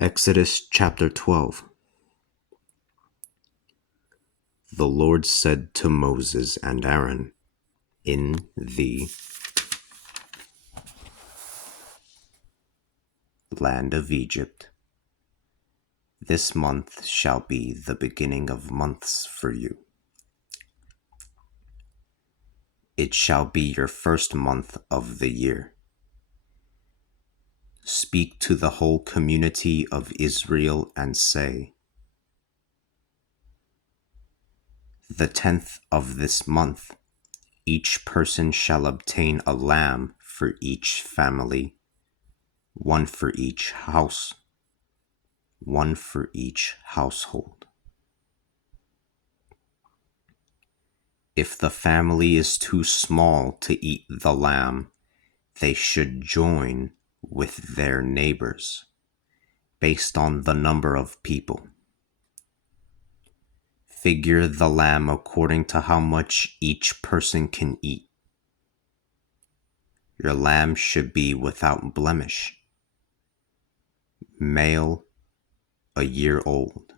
Exodus chapter 12. The Lord said to Moses and Aaron in the land of Egypt, "This month shall be the beginning of months for you. It shall be your first month of the year. Speak to the whole community of Israel and say, 'The 10th of this month, each person shall obtain a lamb for each family, one for each house, one for each household. If the family is too small to eat the lamb, they should join with their neighbors based on the number of people. Figure the lamb according to how much each person can eat. Your lamb should be without blemish, male, a year old.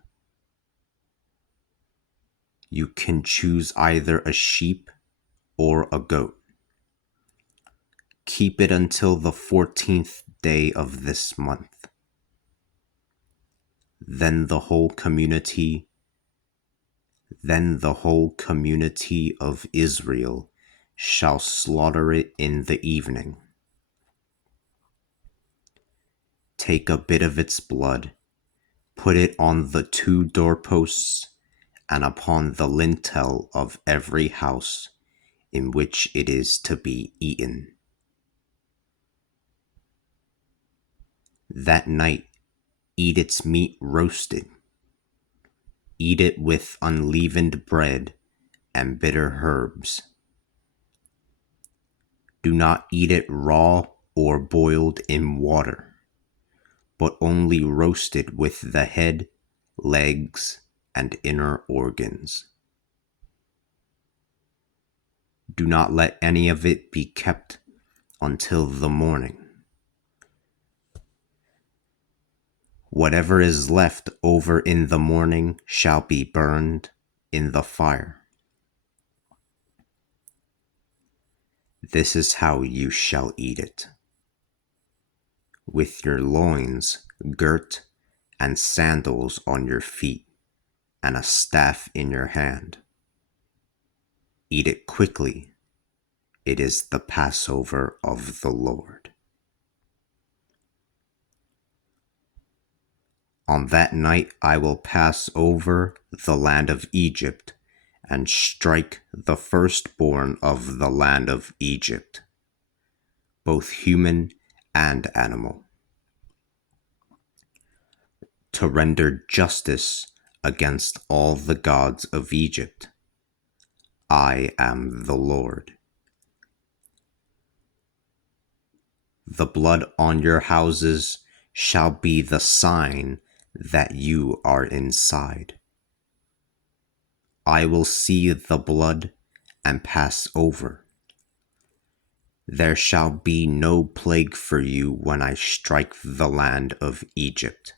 You can choose either a sheep or a goat. Keep it until the 14th day of this month. Then the whole community of Israel shall slaughter it in the evening. Take a bit of its blood, put it on the 2 doorposts and upon the lintel of every house in which it is to be eaten. That night, eat its meat roasted. Eat it with unleavened bread and bitter herbs. Do not eat it raw or boiled in water, but only roasted with the head, legs, and inner organs. Do not let any of it be kept until the morning. Whatever is left over in the morning shall be burned in the fire. This is how you shall eat it: with your loins girt and sandals on your feet and a staff in your hand. Eat it quickly. It is the Passover of the Lord. On that night I will pass over the land of Egypt and strike the firstborn of the land of Egypt, both human and animal, to render justice against all the gods of Egypt. I am the Lord. The blood on your houses shall be the sign that you are inside. I will see the blood and pass over. There shall be no plague for you when I strike the land of Egypt.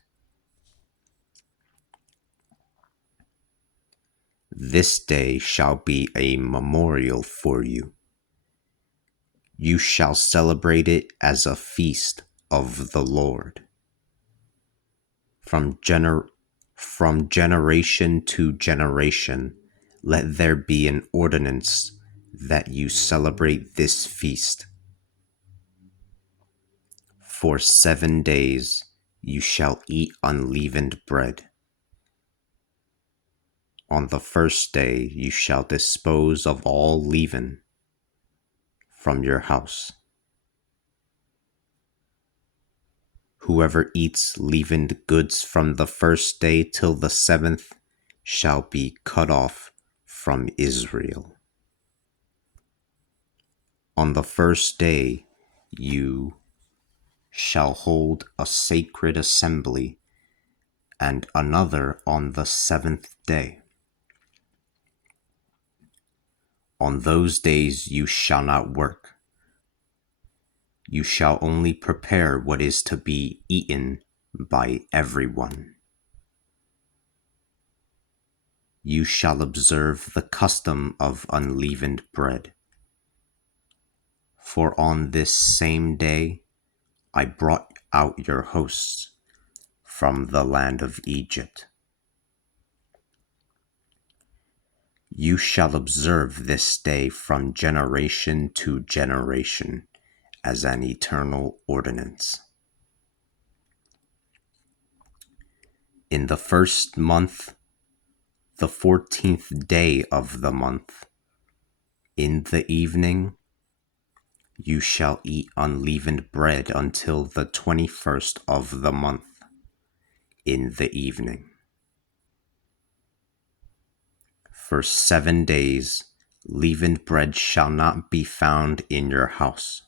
This day shall be a memorial for you. You shall celebrate it as a feast of the Lord. From generation to generation, let there be an ordinance that you celebrate this feast. For 7 days you shall eat unleavened bread. On the first day you shall dispose of all leaven from your house. Whoever eats leavened goods from the first day till the 7th shall be cut off from Israel. On the first day you shall hold a sacred assembly, and another on the 7th day. On those days you shall not work. You shall only prepare what is to be eaten by everyone. You shall observe the custom of unleavened bread. For on this same day I brought out your hosts from the land of Egypt. You shall observe this day from generation to generation as an eternal ordinance. In the first month, the 14th day of the month, in the evening, you shall eat unleavened bread until the 21st of the month, in the evening. For 7 days, leavened bread shall not be found in your house.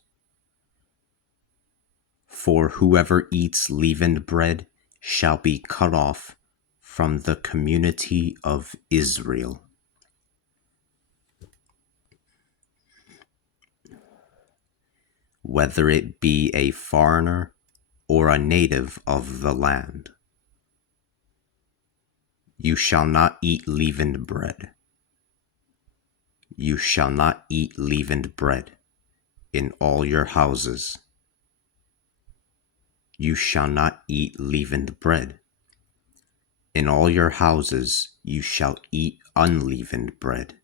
For whoever eats leavened bread shall be cut off from the community of Israel. Whether it be a foreigner or a native of the land. You shall not eat leavened bread. You shall not eat leavened bread in all your houses. You shall not eat leavened bread. In all your houses you shall eat unleavened bread.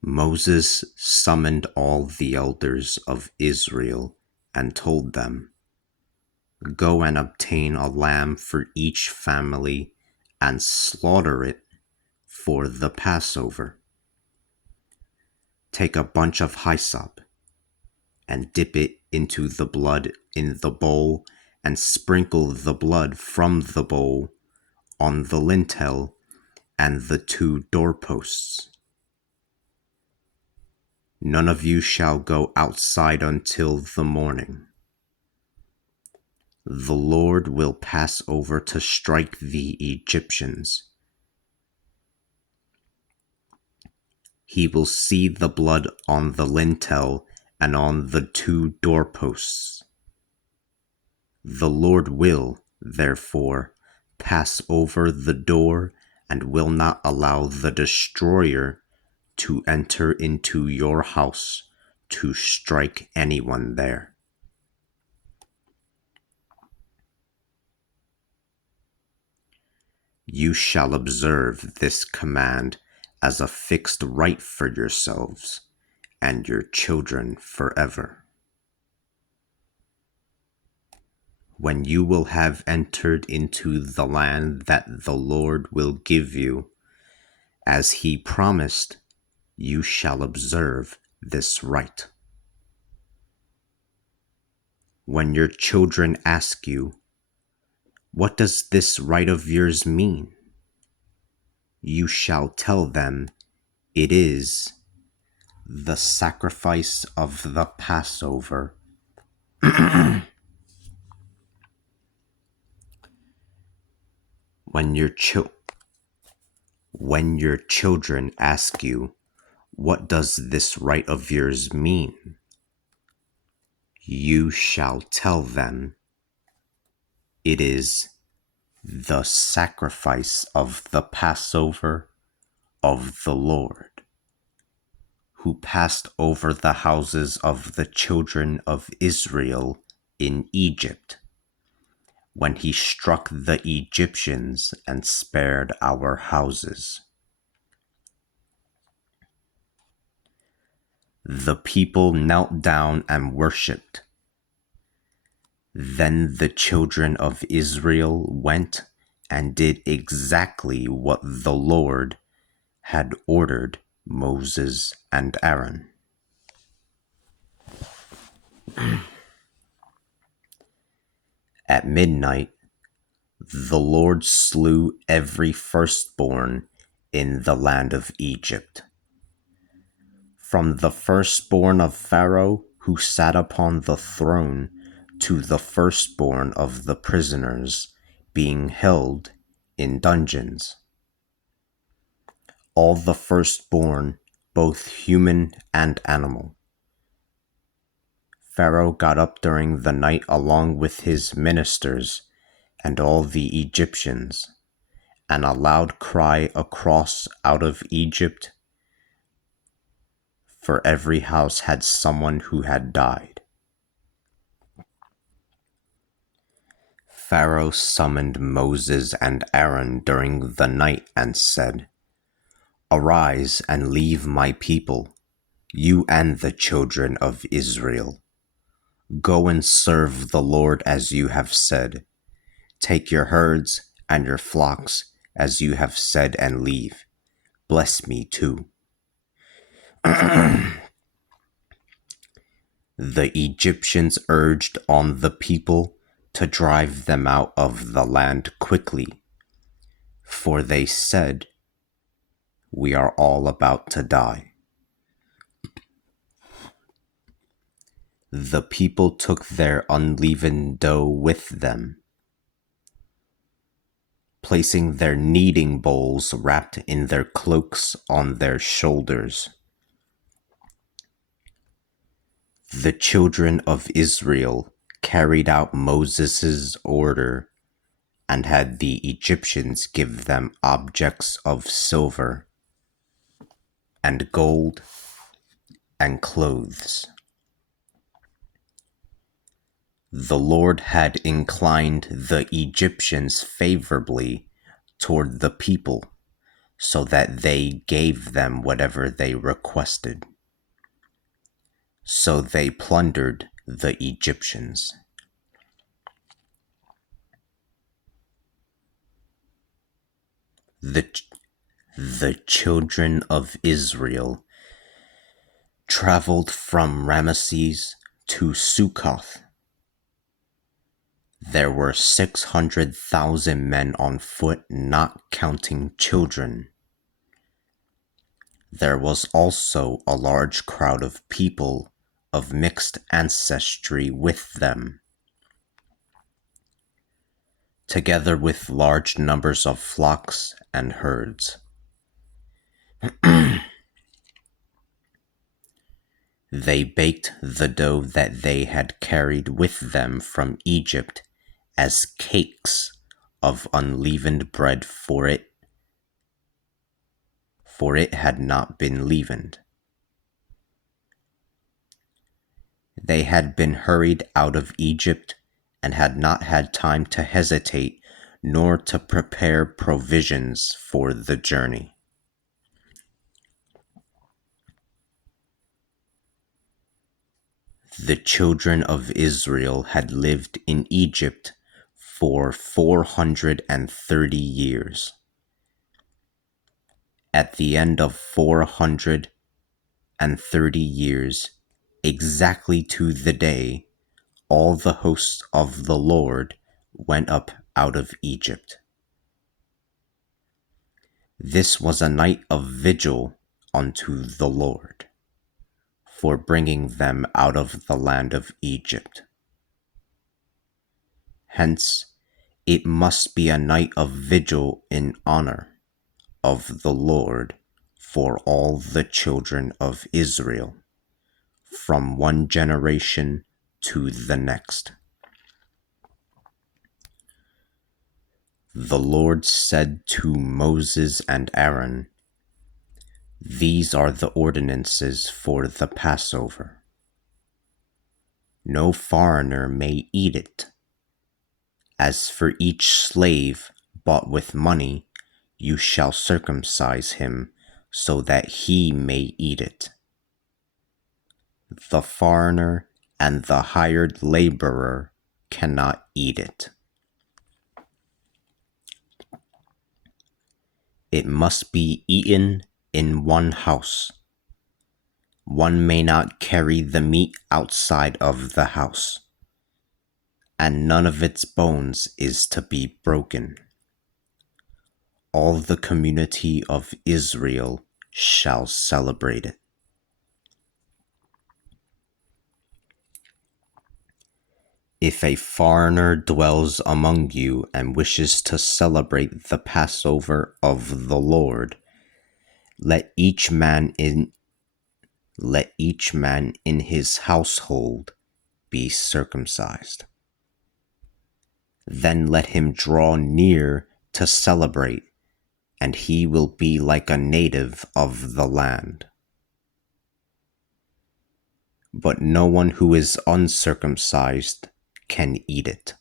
Moses summoned all the elders of Israel and told them, "Go and obtain a lamb for each family and slaughter it for the Passover. Take a bunch of hyssop and dip it into the blood in the bowl and sprinkle the blood from the bowl on the lintel and the 2 doorposts. None of you shall go outside until the morning. The Lord will pass over to strike the Egyptians. He will see the blood on the lintel and on the 2 doorposts. The Lord will, therefore, pass over the door and will not allow the destroyer to enter into your house to strike anyone there." You shall observe this command as a fixed rite for yourselves and your children forever. When you will have entered into the land that the Lord will give you, as he promised, you shall observe this rite. When your children ask you, "What does this rite of yours mean?" you shall tell them, "It is the sacrifice of the Passover." When your children ask you, "What does this rite of yours mean?" you shall tell them, "It is the sacrifice of the Passover of the Lord, who passed over the houses of the children of Israel in Egypt, when he struck the Egyptians and spared our houses." The people knelt down and worshipped. Then the children of Israel went and did exactly what the Lord had ordered Moses and Aaron. At midnight, the Lord slew every firstborn in the land of Egypt, from the firstborn of Pharaoh who sat upon the throne to the firstborn of the prisoners being held in dungeons. All the firstborn, both human and animal, Pharaoh got up during the night along with his ministers and all the Egyptians, and a loud cry across out of Egypt, for every house had someone who had died. Pharaoh summoned Moses and Aaron during the night and said, "Arise and leave my people, you and the children of Israel. Go and serve the Lord as you have said. Take your herds and your flocks as you have said and leave. Bless me too." The Egyptians urged on the people to drive them out of the land quickly, for they said, "We are all about to die." The people took their unleavened dough with them, placing their kneading bowls wrapped in their cloaks on their shoulders. The children of Israel carried out Moses' order and had the Egyptians give them objects of silver and gold and clothes. The Lord had inclined the Egyptians favorably toward the people, so that they gave them whatever they requested. So they plundered the Egyptians. The children of Israel traveled from Ramesses to Succoth. There were 600,000 men on foot, not counting children. There was also a large crowd of people of mixed ancestry with them, together with large numbers of flocks and herds. They baked the dough that they had carried with them from Egypt as cakes of unleavened bread, for it had not been leavened. They had been hurried out of Egypt and had not had time to hesitate nor to prepare provisions for the journey. The children of Israel had lived in Egypt for 430 years. At the end of 430 years, exactly to the day, all the hosts of the Lord went up out of Egypt. This was a night of vigil unto the Lord, for bringing them out of the land of Egypt. Hence, it must be a night of vigil in honor of the Lord for all the children of Israel, from one generation to the next. The Lord said to Moses and Aaron, "These are the ordinances for the Passover. No foreigner may eat it. As for each slave bought with money, you shall circumcise him so that he may eat it. The foreigner and the hired laborer cannot eat it. It must be eaten in one house. One may not carry the meat outside of the house, and none of its bones is to be broken. All the community of Israel shall celebrate it. If a foreigner dwells among you and wishes to celebrate the Passover of the Lord, let each man in his household be circumcised. Then let him draw near to celebrate, and he will be like a native of the land. But no one who is uncircumcised can eat it.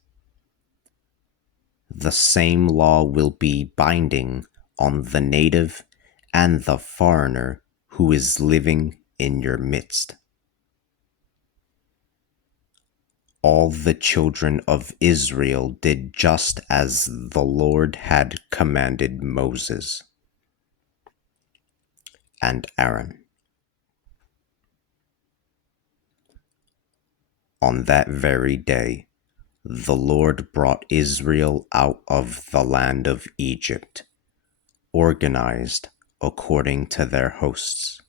The same law will be binding on the native and the foreigner who is living in your midst. All the children of Israel did just as the Lord had commanded Moses and Aaron. On that very day, the Lord brought Israel out of the land of Egypt, organized according to their hosts.